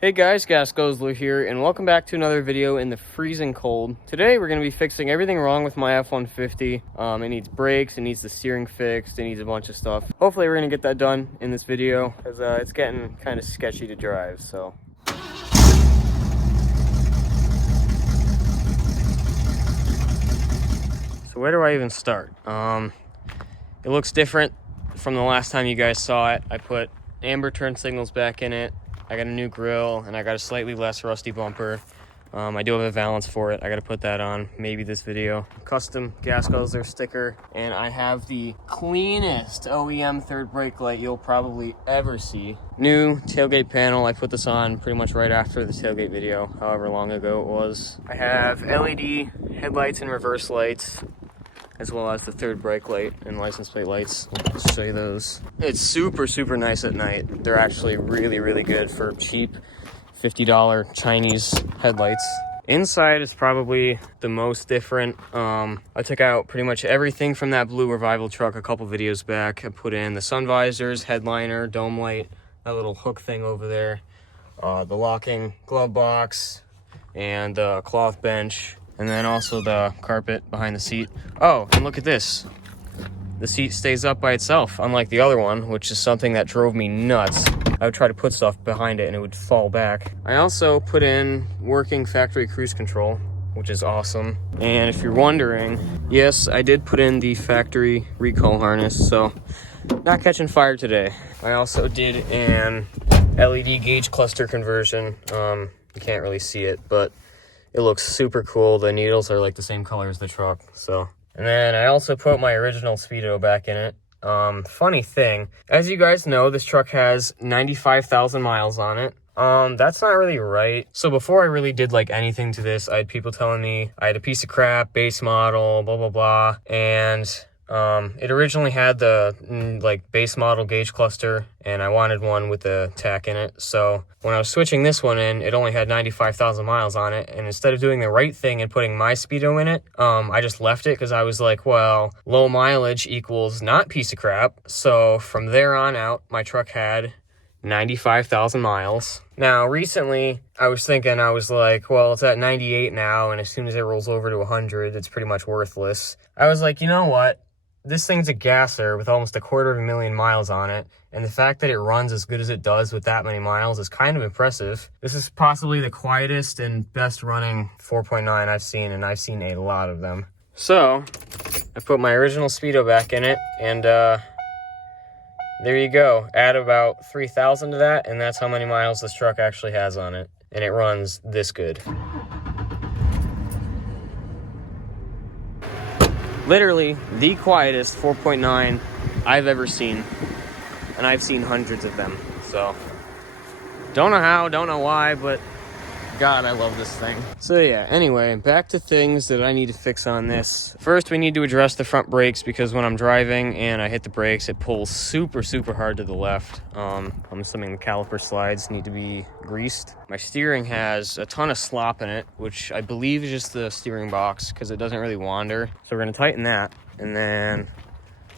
Hey guys, GasGuzler here, and welcome back to another video in the freezing cold. Today we're going to be fixing everything wrong with my F-150. It needs brakes, it needs the steering fixed, it needs a bunch of stuff. Hopefully we're going to get that done in this video, because it's getting kind of sketchy to drive, so. So where do I even start? It looks different from the last time you guys saw it. I put amber turn signals back in it. I got a new grill, and I got a slightly less rusty bumper. I do have a valance for it. I got to put that on maybe this video. Custom GasGuzler sticker, and I have the cleanest OEM third brake light you'll probably ever see. New tailgate panel. I put this on pretty much right after the tailgate video, however long ago it was. I have LED headlights and reverse lights, as well as the third brake light and license plate lights. I'll show you those. It's super nice at night. They're actually really good for cheap $50 Chinese headlights. Inside is probably the most different. I took out pretty much everything from that blue Revival truck a couple videos back. I put in the sun visors, headliner, dome light, that little hook thing over there, the locking glove box, and the cloth bench. And then also the carpet behind the seat. Oh, and look at this. The seat stays up by itself, unlike the other one, which is something that drove me nuts. I would try to put stuff behind it and it would fall back. I also put in working factory cruise control, which is awesome. And if you're wondering, yes, I did put in the factory recall harness, so not catching fire today. I also did an LED gauge cluster conversion. You can't really see it, but it looks super cool. The needles are like the same color as the truck, so. And then I also put my original Speedo back in it. Funny thing, as you guys know, this truck has 95,000 miles on it. That's not really right. So before I really did like anything to this, I had people telling me I had a piece of crap, base model, blah, blah, blah. And it originally had the like base model gauge cluster, and I wanted one with the tack in it. So when I was switching this one in, it only had 95,000 miles on it. And instead of doing the right thing and putting my Speedo in it, I just left it because I was like, well, low mileage equals not piece of crap. So from there on out, my truck had 95,000 miles. Now, recently, I was thinking, I was like, well, it's at 98 now, and as soon as it rolls over to 100, it's pretty much worthless. I was like, you know what? This thing's a gasser with almost 250,000 miles on it, and the fact that it runs as good as it does with that many miles is kind of impressive. This is possibly the quietest and best running 4.9 I've seen, and I've seen a lot of them. So, I put my original Speedo back in it, and there you go. Add about 3,000 to that, and that's how many miles this truck actually has on it, and it runs this good. Literally the quietest 4.9 I've ever seen, and I've seen hundreds of them, so don't know how, don't know why, but God, I love this thing. So yeah, anyway, back to things that I need to fix on this. First, we need to address the front brakes, because when I'm driving and I hit the brakes, it pulls super hard to the left. I'm assuming the caliper slides need to be greased. My steering has a ton of slop in it, which I believe is just the steering box, because it doesn't really wander. So we're gonna tighten that, and then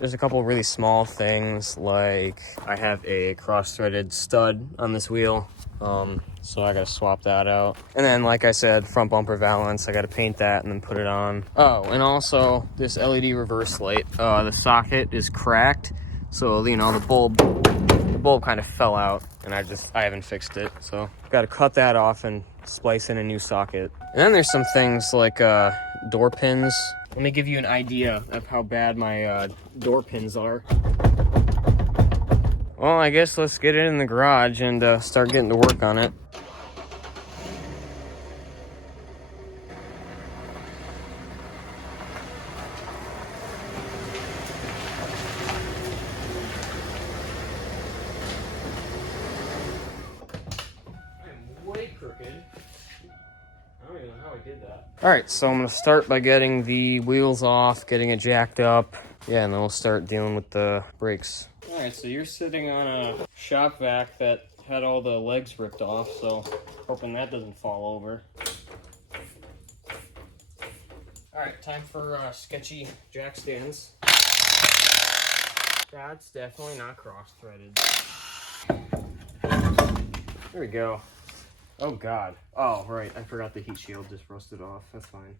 there's a couple really small things, like I have a cross-threaded stud on this wheel, so I gotta swap that out. And then, like I said, front bumper valance, I gotta paint that and then put it on. Oh, and also this LED reverse light, the socket is cracked, so you know the bulb kind of fell out, and I haven't fixed it, so gotta cut that off and splice in a new socket. And then there's some things like door pins. Let me give you an idea of how bad my door pins are. Well, I guess let's get it in the garage and start getting to work on it. I'm way crooked. I don't even know how I did that. All right, so I'm gonna start by getting the wheels off, getting it jacked up. Yeah, and then we'll start dealing with the brakes. All right, so you're sitting on a shop vac that had all the legs ripped off, so hoping that doesn't fall over. All right, time for sketchy jack stands. That's definitely not cross-threaded. There we go. Oh God. Oh, right. I forgot the heat shield just rusted off. That's fine.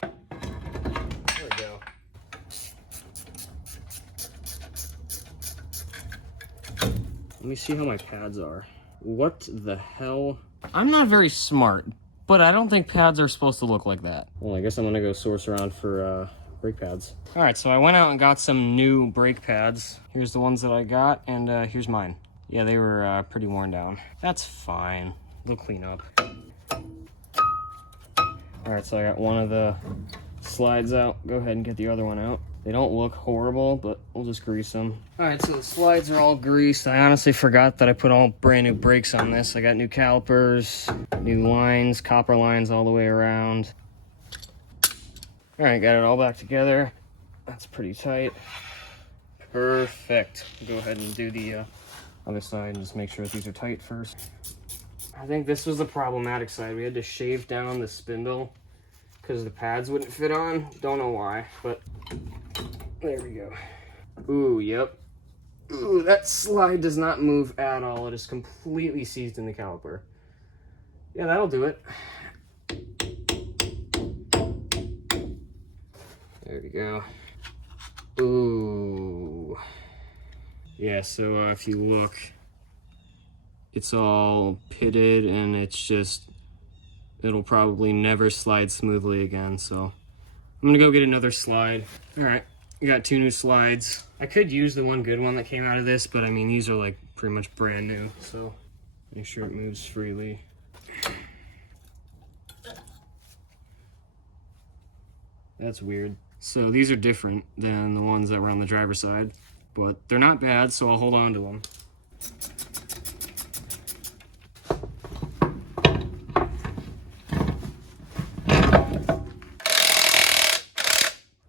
There we go. Let me see how my pads are. What the hell? I'm not very smart, but I don't think pads are supposed to look like that. Well, I guess I'm gonna go source around for brake pads. All right, so I went out and got some new brake pads. Here's the ones that I got, and here's mine. Yeah, they were pretty worn down. That's fine. They'll clean up. All right, so I got one of the slides out. Go ahead and get the other one out. They don't look horrible, but we'll just grease them. All right, so the slides are all greased. I honestly forgot that I put all brand new brakes on this. I got new calipers, new lines, copper lines all the way around. All right, got it all back together. That's pretty tight. Perfect. Go ahead and do the other side and just make sure that these are tight first. I think this was the problematic side. We had to shave down the spindle because the pads wouldn't fit on. Don't know why, but there we go. Ooh, yep. Ooh, that slide does not move at all. It is completely seized in the caliper. Yeah, that'll do it. There we go. Ooh. Yeah, so if you look, it's all pitted and it's just, it'll probably never slide smoothly again, so I'm gonna go get another slide. All right, we got 2 new slides. I could use the one good one that came out of this, but I mean, these are like pretty much brand new, so make sure it moves freely. That's weird. So these are different than the ones that were on the driver's side, but they're not bad, so I'll hold on to them.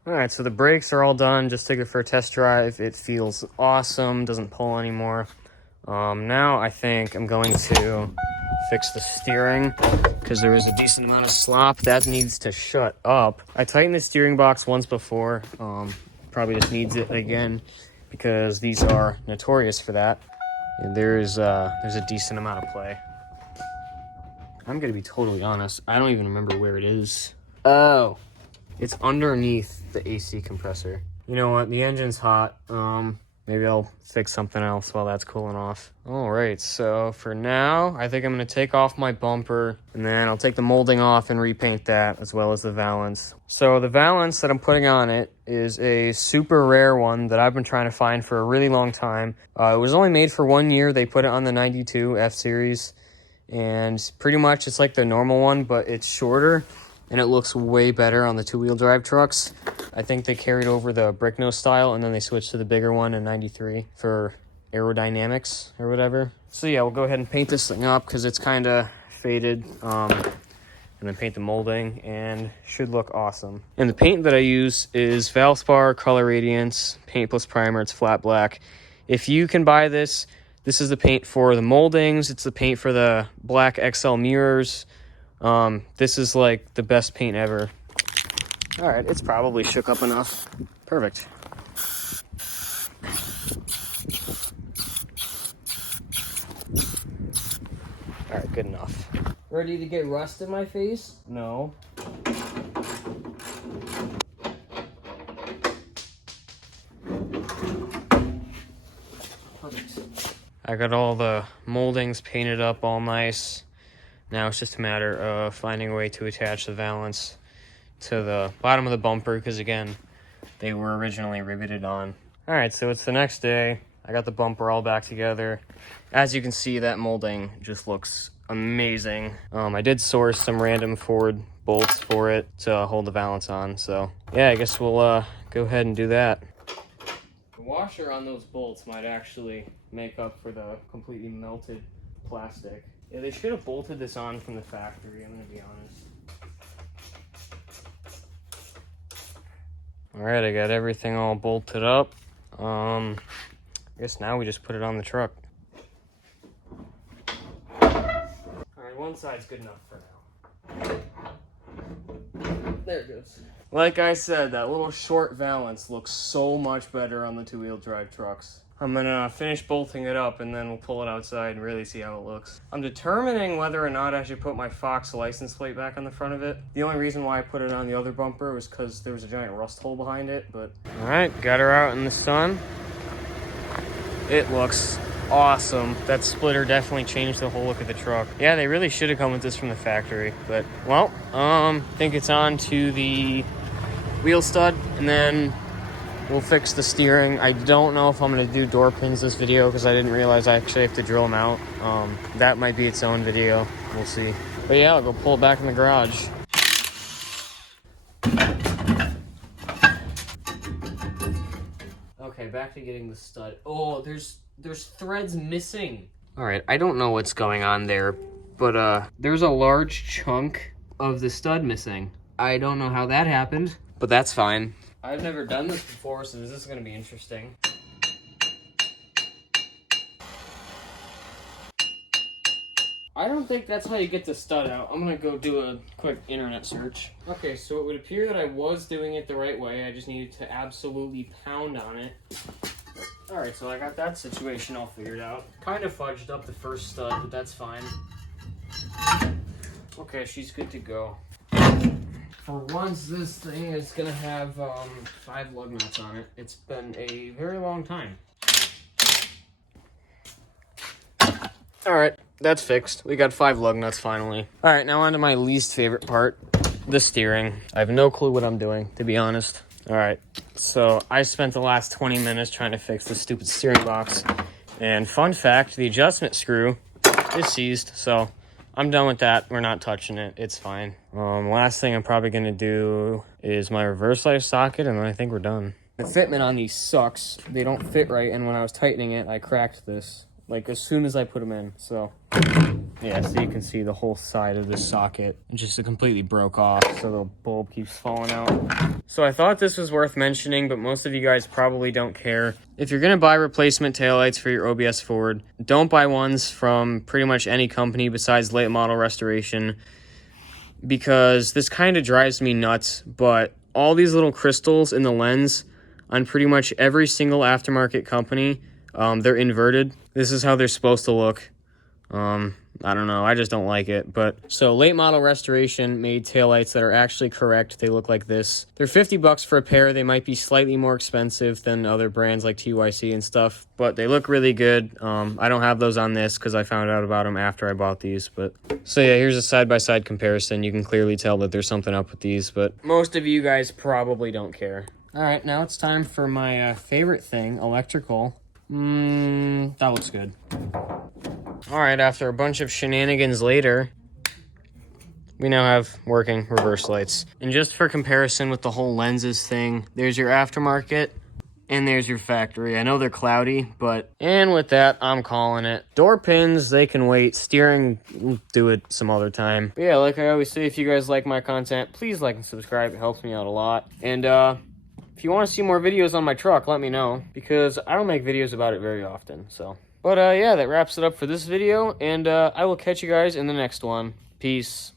All right, so the brakes are all done. Just took it for a test drive. It feels awesome, doesn't pull anymore. Now I think I'm going to fix the steering because there is a decent amount of slop. That needs to shut up. I tightened the steering box once before. Probably just needs it again because these are notorious for that. And there's a decent amount of play. I'm gonna be totally honest. I don't even remember where it is. Oh. It's underneath the AC compressor. You know what? The engine's hot. Maybe I'll fix something else while that's cooling off. All right, so for now, I think I'm gonna take off my bumper and then I'll take the molding off and repaint that as well as the valance. So the valance that I'm putting on it is a super rare one that I've been trying to find for a really long time. It was only made for 1 year. They put it on the 92 F series and pretty much it's like the normal one, but it's shorter. And it looks way better on the 2-wheel drive trucks. I think they carried over the brick nose style and then they switched to the bigger one in 93 for aerodynamics or whatever. So yeah, we'll go ahead and paint this thing up because it's kind of faded. And then paint the molding and should look awesome. And the paint that I use is Valspar Color Radiance Paint Plus Primer. It's flat black. If you can buy this, this is the paint for the moldings. It's the paint for the black XL mirrors. This is like the best paint ever. All right, it's probably shook up enough. Perfect. All right, good enough. Ready to get rust in my face? No. Perfect. I got all the moldings painted up all nice. Now it's just a matter of finding a way to attach the valance to the bottom of the bumper because, again, they were originally riveted on. All right, so it's the next day. I got the bumper all back together. As you can see, that molding just looks amazing. I did source some random Ford bolts for it to hold the valance on. So, yeah, I guess we'll go ahead and do that. The washer on those bolts might actually make up for the completely melted plastic. Yeah, they should have bolted this on from the factory, I'm gonna be honest. All right, I got everything all bolted up. I guess now we just put it on the truck. All right, one side's good enough for now. There it goes. Like I said, that little short valance looks so much better on the 2-wheel drive trucks. I'm gonna finish bolting it up and then we'll pull it outside and really see how it looks. I'm determining whether or not I should put my Fox license plate back on the front of it. The only reason why I put it on the other bumper was because there was a giant rust hole behind it, but... All right, got her out in the sun. It looks awesome. That splitter definitely changed the whole look of the truck. Yeah, they really should have come with this from the factory, but, well, I think it's on to the wheel stud, and then we'll fix the steering. I don't know if I'm going to do door pins this video because I didn't realize I actually have to drill them out. That might be its own video. We'll see. But yeah, I'll go pull it back in the garage. Okay, back to getting the stud. Oh, there's threads missing. All right, I don't know what's going on there, but there's a large chunk of the stud missing. I don't know how that happened, but that's fine. I've never done this before, so this is going to be interesting. I don't think that's how you get the stud out. I'm going to go do a quick internet search. Okay, so it would appear that I was doing it the right way. I just needed to absolutely pound on it. Alright, so I got that situation all figured out. Kind of fudged up the first stud, but that's fine. Okay, she's good to go. For once, this thing is gonna have 5 lug nuts on it. It's been a very long time. Alright, that's fixed. We got 5 lug nuts finally. Alright, now on to my least favorite part, the steering. I have no clue what I'm doing, to be honest. Alright, so I spent the last 20 minutes trying to fix the stupid steering box. And fun fact, the adjustment screw is seized, so I'm done with that. We're not touching it. It's fine. Last thing I'm probably going to do is my reverse light socket, and then I think we're done. The fitment on these sucks. They don't fit right, and when I was tightening it, I cracked this, like, as soon as I put them in. So, yeah, so you can see the whole side of this socket just completely broke off, so the bulb keeps falling out. So I thought this was worth mentioning, but most of you guys probably don't care. If you're going to buy replacement taillights for your OBS Ford, don't buy ones from pretty much any company besides Late Model Restoration, because this kind of drives me nuts, but all these little crystals in the lens on pretty much every single aftermarket company, they're inverted. This is how they're supposed to look. I don't know. I just don't like it. But so Late Model Restoration made taillights that are actually correct. They look like this. They're $50 for a pair. They might be slightly more expensive than other brands like TYC and stuff, but they look really good. I don't have those on this because I found out about them after I bought these. But so yeah, here's a side-by-side comparison. You can clearly tell that there's something up with these, but most of you guys probably don't care. All right, now it's time for my favorite thing, electrical. That looks good. All right, after a bunch of shenanigans later, we now have working reverse lights. And just for comparison with the whole lenses thing, there's your aftermarket and there's your factory. I know they're cloudy, but... And with that, I'm calling it. Door pins, they can wait. Steering, we'll do it some other time. But yeah, like I always say, if you guys like my content, please like and subscribe. It helps me out a lot. And, if you want to see more videos on my truck, let me know, because I don't make videos about it very often, so... But, yeah, that wraps it up for this video, and I will catch you guys in the next one. Peace.